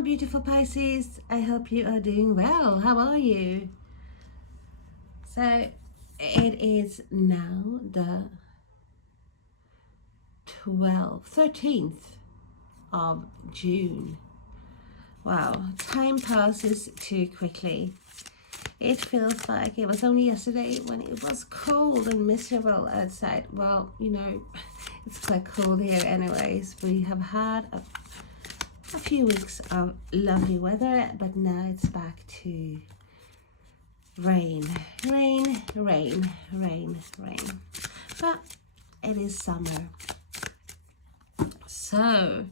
my beautiful Pisces. I hope you are doing well. How are you? So it is now the 13th of June. Wow, time passes too quickly. It feels like it was only yesterday when it was cold and miserable outside. Well, you know, it's quite cold here anyways. We have had a few weeks of lovely weather, but now it's back to rain. But it is summer. So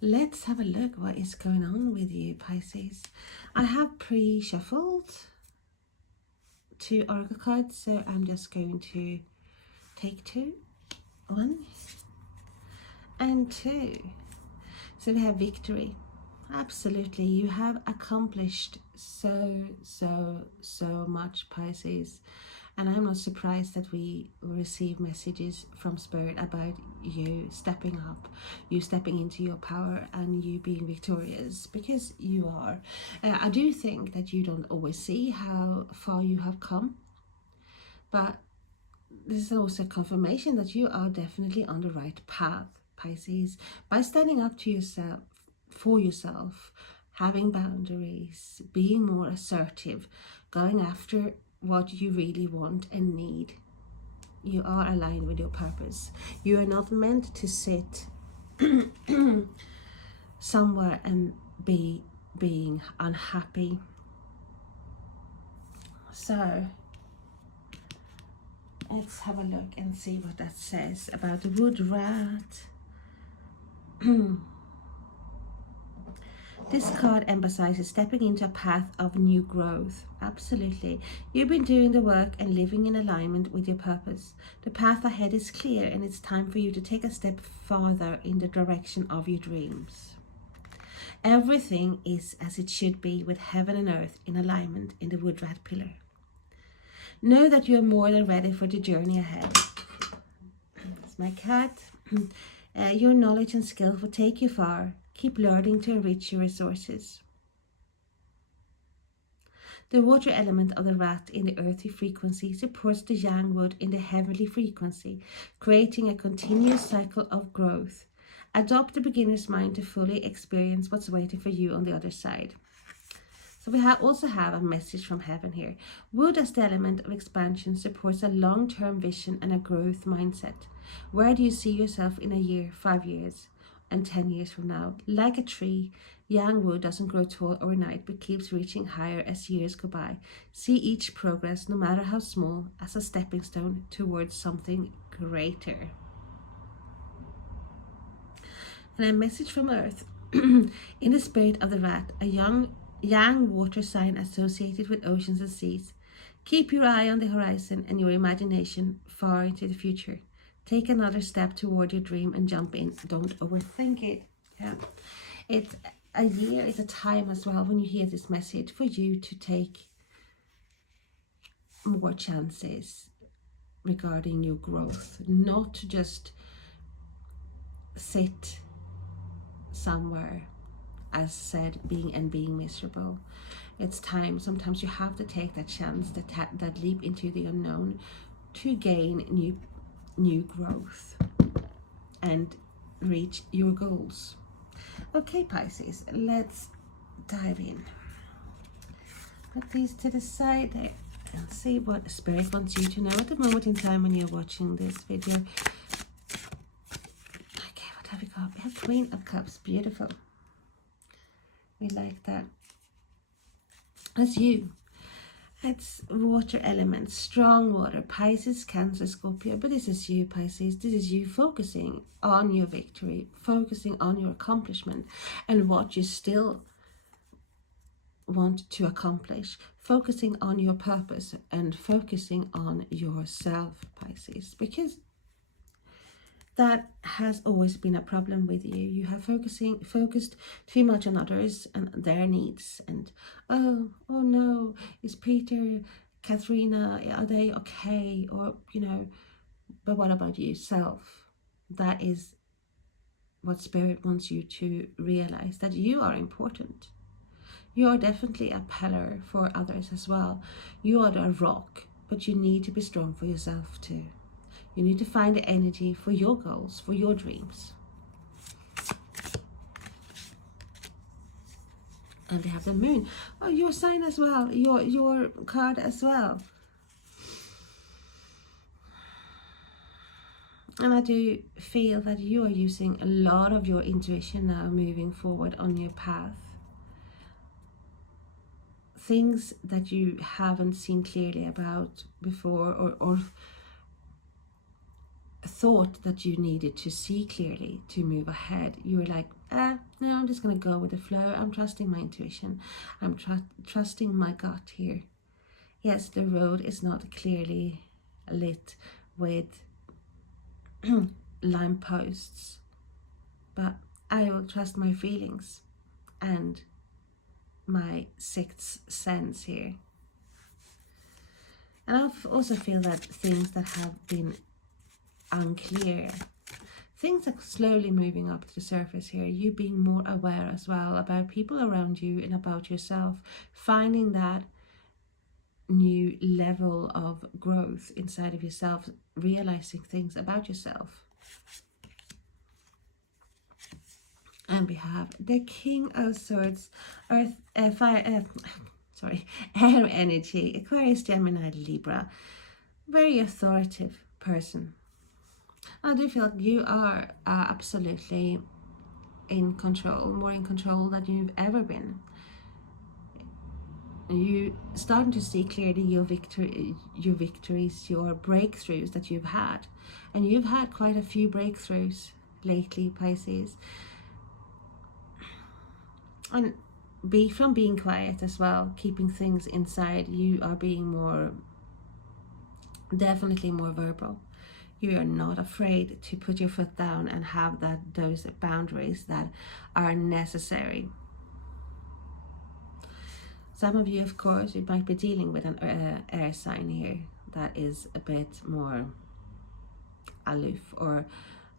let's have a look what is going on with you, Pisces. I have pre-shuffled 2 oracle cards, so I'm just going to take 2. 1 and 2. So we have victory. Absolutely, you have accomplished so much, Pisces, and I'm not surprised that we receive messages from Spirit about you stepping up, you stepping into your power, and you being victorious, because you are. I do think that you don't always see how far you have come, but this is also confirmation that you are definitely on the right path, Pisces, by standing up to yourself, for yourself, having boundaries, being more assertive, going after what you really want and need. You are aligned with your purpose. You are not meant to sit somewhere and being unhappy. So let's have a look and see what that says about the wood rat. This card emphasizes stepping into a path of new growth. Absolutely. You've been doing the work and living in alignment with your purpose. The path ahead is clear, and it's time for you to take a step farther in the direction of your dreams. Everything is as it should be, with heaven and earth in alignment in the wood rat pillar. Know that you are more than ready for the journey ahead. That's my cat. Your knowledge and skills will take you far. Keep learning to enrich your resources. The water element of the rat in the earthy frequency supports the yang wood in the heavenly frequency, creating a continuous cycle of growth. Adopt the beginner's mind to fully experience what's waiting for you on the other side. So we also have a message from heaven here. Wood as the element of expansion supports a long-term vision and a growth mindset. Where do you see yourself in a year, 5 years, and 10 years from now? Like a tree, yang wood doesn't grow tall overnight, but keeps reaching higher as years go by. See each progress, no matter how small, as a stepping stone towards something greater. And a message from Earth. In the spirit of the rat, a yang water sign associated with oceans and seas. Keep your eye on the horizon and your imagination far into the future. Take another step toward your dream and jump in. Don't overthink it. Yeah, it's a year, it's a time as well when you hear this message for you to take more chances regarding your growth, not to just sit somewhere, as said, being miserable. It's time. Sometimes you have to take that chance, that leap into the unknown, to gain new growth and reach your goals. Okay, Pisces, let's dive in. Put these to the side there and see what Spirit wants you to know at the moment in time when you're watching this video. Okay, what have we got? We have Queen of Cups. Beautiful. We like that. That's you. It's water element, strong water, Pisces, Cancer, Scorpio. But this is you, Pisces. This is you focusing on your victory, focusing on your accomplishment and what you still want to accomplish, focusing on your purpose and focusing on yourself, Pisces, because that has always been a problem with you. You have focused too much on others and their needs, and oh no, is Peter, Katharina, are they okay? Or, you know, but what about yourself? That is what Spirit wants you to realize, that you are important. You are definitely a pillar for others as well. You are the rock, but you need to be strong for yourself too. You need to find the energy for your goals, for your dreams. And they have the moon. Oh, your sign as well. Your card as well. And I do feel that you are using a lot of your intuition now moving forward on your path. Things that you haven't seen clearly about before, or thought that you needed to see clearly to move ahead. You were like, no, I'm just going to go with the flow. I'm trusting my intuition. I'm trusting my gut here. Yes, the road is not clearly lit with lampposts, but I will trust my feelings and my sixth sense here. And I also feel that things that have been unclear, things are slowly moving up to the surface here. You being more aware as well about people around you and about yourself, finding that new level of growth inside of yourself, realizing things about yourself. And we have the King of Swords, Earth, Fire, Air energy, Aquarius, Gemini, Libra. Very authoritative person. I do feel like you are absolutely in control, more in control than you've ever been. You starting to see clearly your victories, your breakthroughs that you've had. And you've had quite a few breakthroughs lately, Pisces. And from being quiet as well, keeping things inside, you are being more, definitely more verbal. You are not afraid to put your foot down and have those boundaries that are necessary. Some of you, of course, you might be dealing with an air sign here that is a bit more aloof, or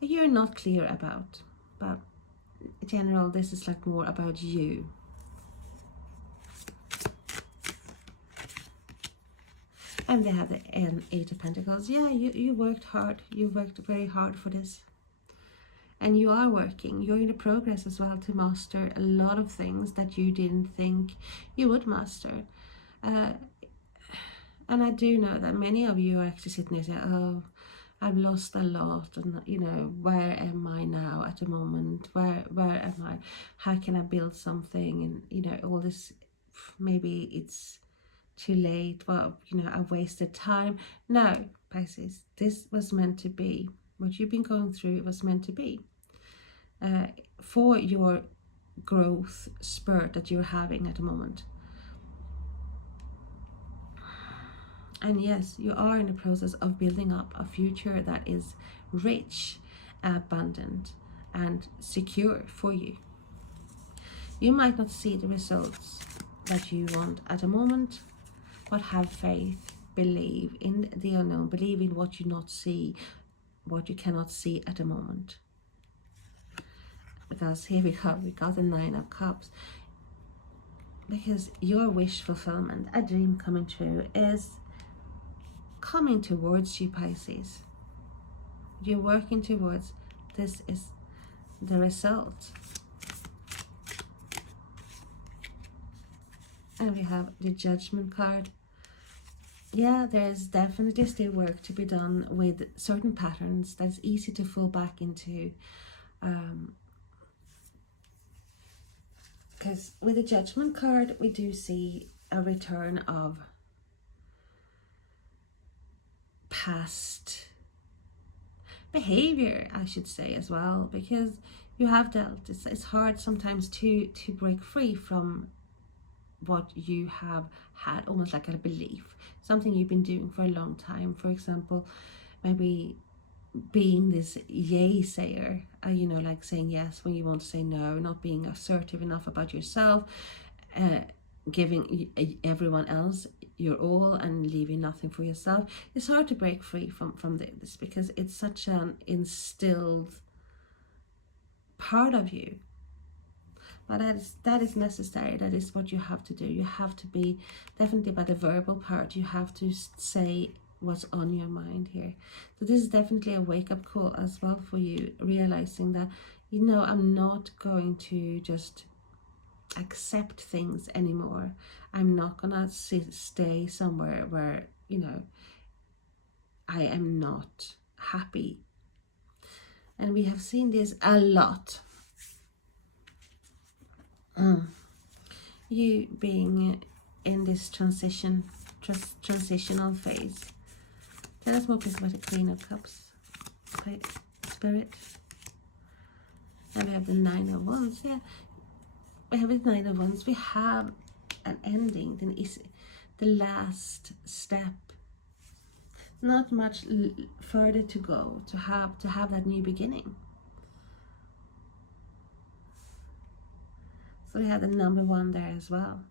you're not clear about. But in general, this is like more about you. And they have the Eight of Pentacles. Yeah, you worked hard. You worked very hard for this. And you are working. You're in the progress as well to master a lot of things that you didn't think you would master. And I do know that many of you are actually sitting there saying, oh, I've lost a lot, and where am I now at the moment? Where am I? How can I build something? And all this, maybe it's too late. Well, I wasted time. No, Pisces, this was meant to be. What you've been going through, it was meant to be. For your growth spurt that you're having at the moment. And yes, you are in the process of building up a future that is rich, abundant, and secure for you. You might not see the results that you want at the moment, but have faith, believe in the unknown, believe in what you not see, what you cannot see at the moment. Because here we got the Nine of Cups. Because your wish fulfillment, a dream coming true, is coming towards you, Pisces. You're working towards, this is the result. And we have the Judgment card. Yeah, there's definitely still work to be done with certain patterns that's easy to fall back into. Because with the Judgment card, we do see a return of past behavior, I should say, as well, because you have dealt, it's hard sometimes to break free from what you have had, almost like a belief, something you've been doing for a long time. For example, maybe being this yay sayer, like saying yes when you want to say no, not being assertive enough about yourself, giving everyone else your all and leaving nothing for yourself. It's hard to break free from this, because it's such an instilled part of you. But that is necessary. That is what you have to do. You have to be, definitely by the verbal part, you have to say what's on your mind here. So this is definitely a wake-up call as well for you, realizing that, you know, I'm not going to just accept things anymore. I'm not gonna stay somewhere where, you know, I am not happy. And we have seen this a lot. You being in this transitional phase. Tell us more please about the Queen of Cups, Spirit. And we have the Nine of Wands. Yeah, we have the Nine of Wands. We have an ending. Then is the last step. Not much further to go to have that new beginning. So we have the number 1 there as well.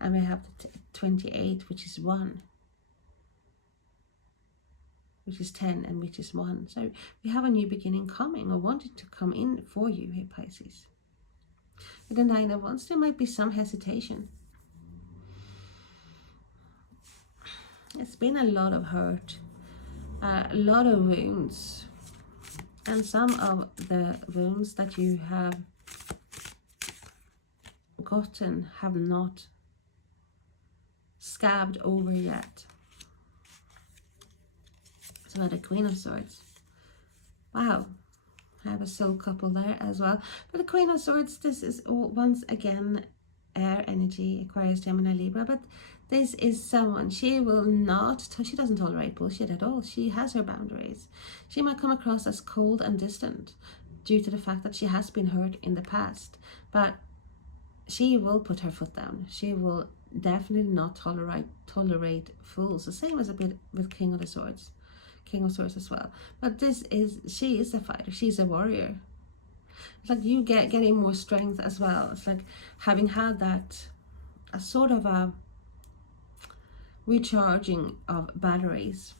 And we have the 28, which is 1. Which is 10 and which is 1. So we have a new beginning coming, or wanting to come in for you here, Pisces. With the 9 of Wands, there might be some hesitation. It's been a lot of hurt, a lot of wounds. And some of the wounds that you have gotten have not scabbed over yet. So the Queen of Swords. Wow. I have a soul couple there as well. But the Queen of Swords, this is once again air energy, Aquarius, Gemini, Libra. But this is someone, she will not, she doesn't tolerate bullshit at all. She has her boundaries. She might come across as cold and distant due to the fact that she has been hurt in the past. But she will put her foot down. She will definitely not tolerate fools. The same as a bit with King of Swords as well. But she is a fighter. She's a warrior. It's like you getting more strength as well. It's like having had that, a sort of a recharging of batteries.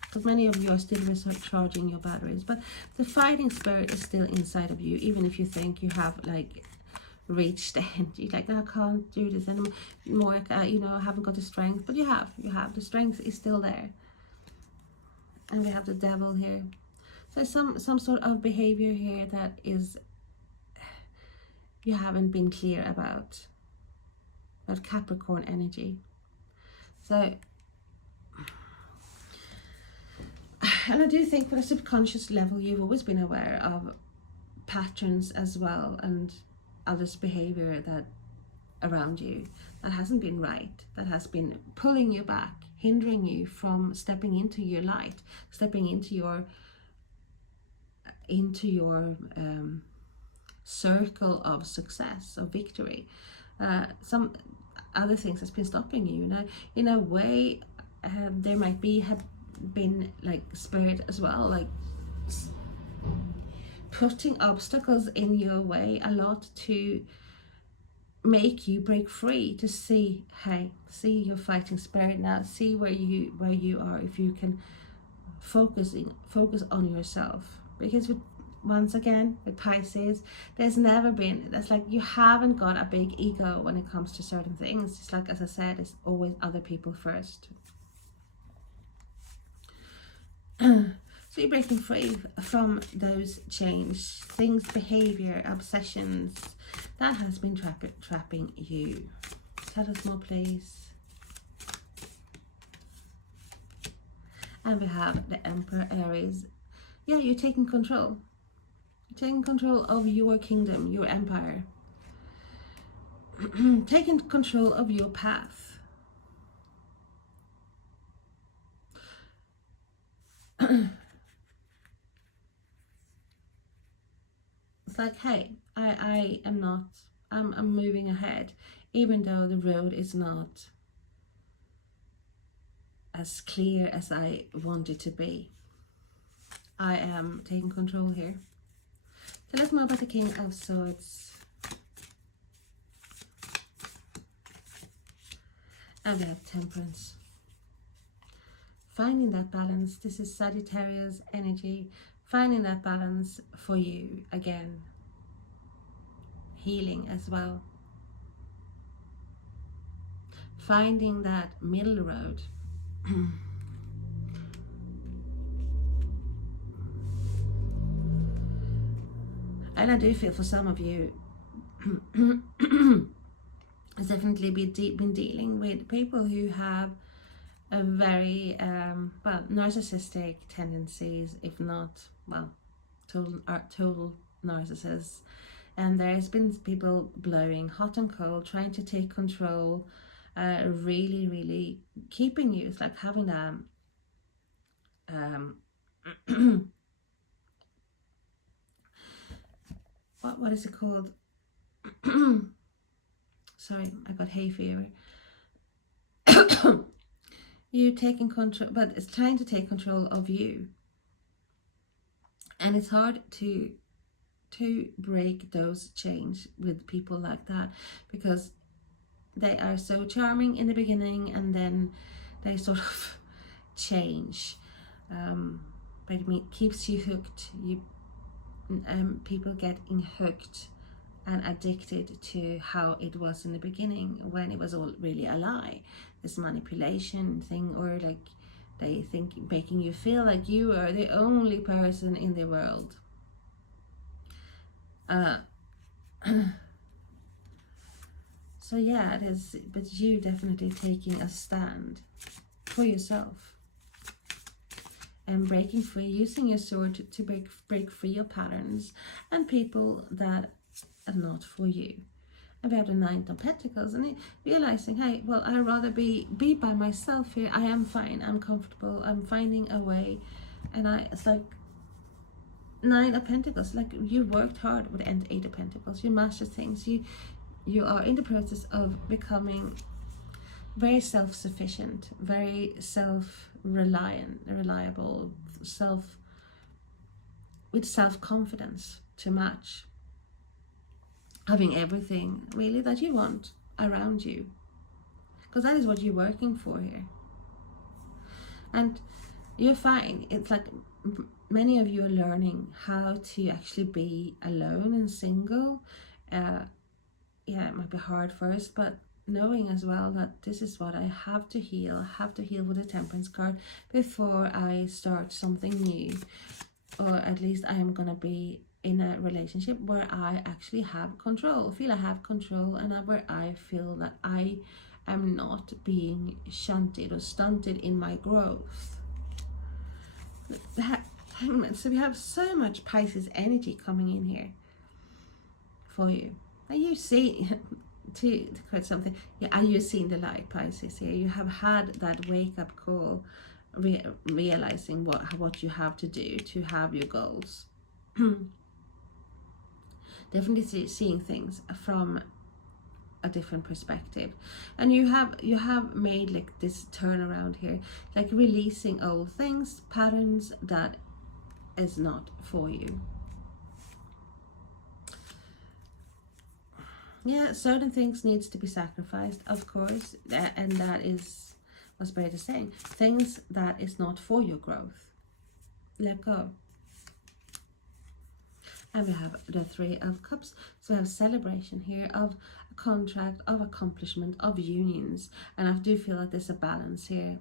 Because many of you are still recharging your batteries. But the fighting spirit is still inside of you, even if you think you have like reached the end. You're like, no, I can't do this anymore. You know, I haven't got the strength. But you have. The strength is still there. And we have the Devil here. So some sort of behavior here that is you haven't been clear about Capricorn energy. So, and I do think for a subconscious level you've always been aware of patterns as well, and others' behavior that around you that hasn't been right, that has been pulling you back, hindering you from stepping into your light, stepping into your circle of success, of victory. Some other things that's been stopping you. Now, in a way, there might have been like spirit as well, like putting obstacles in your way a lot to make you break free, to see your fighting spirit now, see where you are, if you can focus on yourself. Because once again with Pisces, there's never been, that's like you haven't got a big ego when it comes to certain things. It's like, as I said, it's always other people first. So you're breaking free from those chains, things, behavior, obsessions that has been trapping you. Tell us more, please. And we have the Emperor, Aries. Yeah, you're taking control. You're taking control of your kingdom, your empire. Taking control of your path. It's like, hey, I am not, I'm moving ahead, even though the road is not as clear as I want it to be. I am taking control here. So let's more about the King of Swords. And we have Temperance. Finding that balance. This is Sagittarius energy. finding that balance for you again, healing as well, finding that middle road. And I do feel for some of you has definitely been dealing with people who have a very well, narcissistic tendencies, if not, well, total narcissists. And there's been people blowing hot and cold, trying to take control, really keeping you. It's like having a what is it called? Sorry, I got hay fever. You taking control, but it's trying to take control of you, and it's hard to break those chains with people like that, because they are so charming in the beginning and then they sort of change, but it keeps you hooked. People getting hooked and addicted to how it was in the beginning, when it was all really a lie, this manipulation thing, or like they think making you feel like you are the only person in the world. So yeah, it is, but you definitely taking a stand for yourself and breaking free, using your sword to break free of patterns and people that are not for you. And we have the Nine of Pentacles, and realizing, hey, well, I'd rather be by myself here. I am fine, I'm comfortable, I'm finding a way. And it's like Nine of Pentacles, like you worked hard with the Eight of Pentacles, you mastered things, you are in the process of becoming very self-sufficient, very reliable, with self-confidence to match, having everything really that you want around you, because that is what you're working for here. And you're fine. It's like many of you are learning how to actually be alone and single. Yeah, it might be hard first, but knowing as well that this is what I have to heal. I have to heal with the Temperance card before I start something new, or at least I am gonna be in a relationship where I actually have control, feel I have control, and where I feel that I am not being shunted or stunted in my growth. So we have so much Pisces energy coming in here for you. Are you seeing, to quote something, yeah, are you seeing the light, Pisces? Here you have had that wake-up call, realizing what you have to do to have your goals. Definitely seeing things from a different perspective, and you have made like this turnaround here, like releasing old things, patterns that is not for you. Yeah, certain things needs to be sacrificed, of course, and that is what Spirit is saying. Things that is not for your growth, let go. And we have the Three of Cups. So we have celebration here of a contract, of accomplishment, of unions. And I do feel that there's a balance here.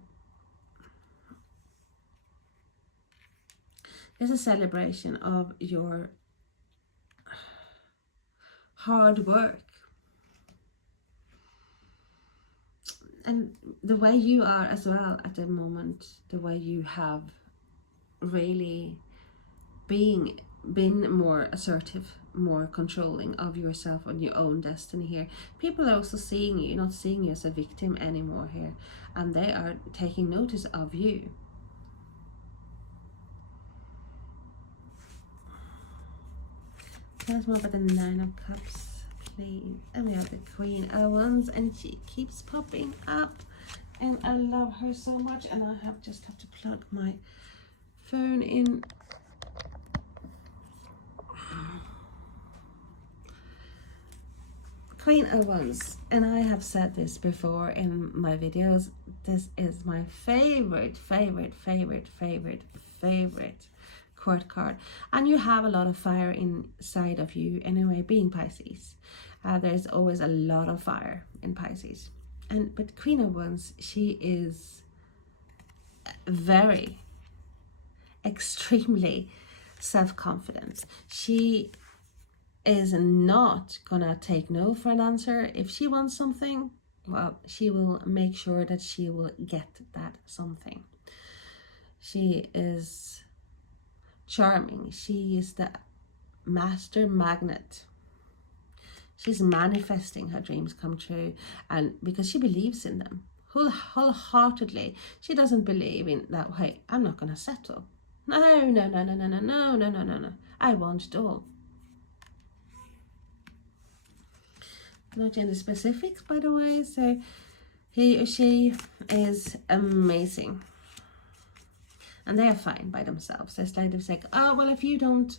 There's a celebration of your hard work. And the way you are as well at the moment, the way you have really been more assertive, more controlling of yourself and your own destiny here. People are also seeing you, not seeing you as a victim anymore here, and they are taking notice of you. Tell us more about the Nine of Cups, please. And we have the Queen of Wands, and she keeps popping up, and I love her so much. And I just have to plug my phone in. Queen of Wands, and I have said this before in my videos, this is my favorite Court card, and you have a lot of fire inside of you anyway, being Pisces. There's always a lot of fire in Pisces. But Queen of Wands, she is very extremely self-confident. She is not gonna take no for an answer. If she wants something, well, she will make sure that she will get that something. She is charming. She is the master magnet. She's manifesting her dreams come true, and because she believes in them wholeheartedly. She doesn't believe in that, hey, I'm not gonna settle. No. I want it all. Not in the specifics, by the way. So he or she is amazing, and they are fine by themselves. It's like they're like, oh well, if you don't,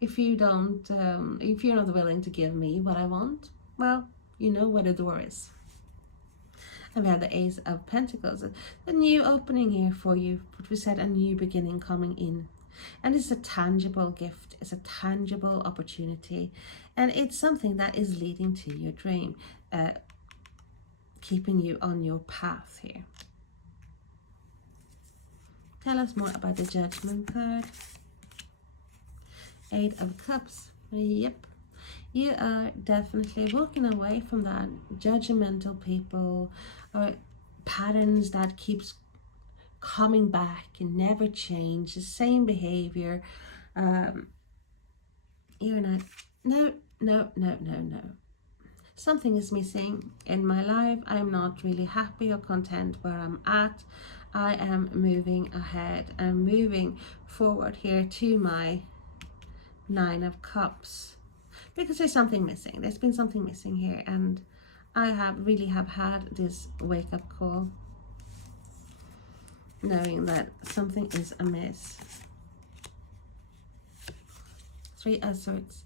if you're not willing to give me what I want, well, you know where the door is. And we have the Ace of Pentacles, a new opening here for you. What we said, a new beginning coming in. And it's a tangible gift, it's a tangible opportunity, and it's something that is leading to your dream, keeping you on your path here. Tell us more about the Judgment card. Eight of Cups. Yep. You are definitely walking away from that judgmental people or patterns that keeps coming back and never change, the same behavior. You're not, no. Something is missing in my life. I'm not really happy or content where I'm at. I am moving ahead. I'm moving forward here to my Nine of Cups. Because there's something missing. There's been something missing here, and I really have had this wake-up call, knowing that something is amiss. Three of Swords.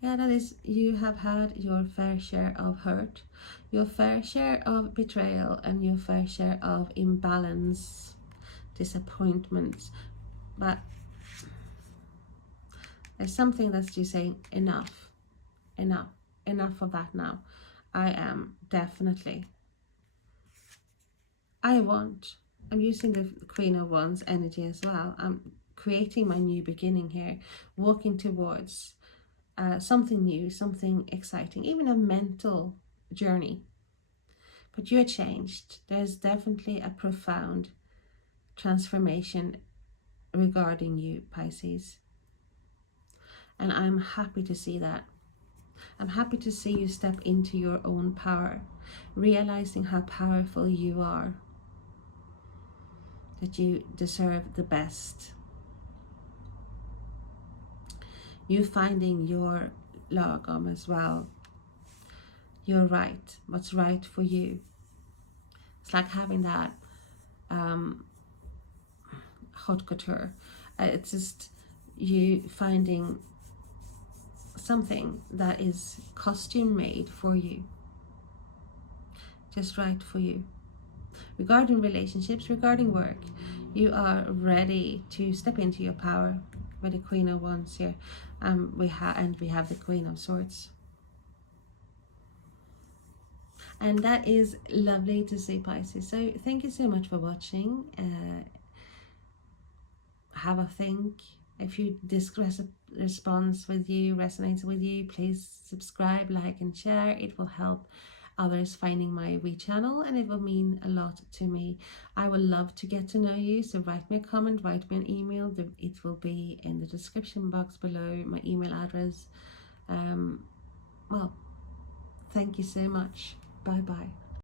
Yeah, that is, you have had your fair share of hurt, your fair share of betrayal, and your fair share of imbalance, disappointments. But there's something that's just saying, enough of that now. I am definitely, I'm using the Queen of Wands energy as well. I'm creating my new beginning here, walking towards something new, something exciting, even a mental journey. But you're changed. There's definitely a profound transformation regarding you, Pisces. And I'm happy to see that. I'm happy to see you step into your own power, realizing how powerful you are, that you deserve the best. You finding your lagom as well. You're right. What's right for you. It's like having that haute couture. It's just you finding something that is costume made for you, just right for you. Regarding relationships, regarding work, you are ready to step into your power with the Queen of Wands here. We have the Queen of Swords, and that is lovely to see, Pisces. So thank you so much for watching. Have a think. If this response with you resonates with you, please subscribe, like and share. It will help others finding my wee channel, and it will mean a lot to me. I would love to get to know you, so write me a comment, write me an email. It will be in the description box below, my email address. Well, thank you so much. Bye bye.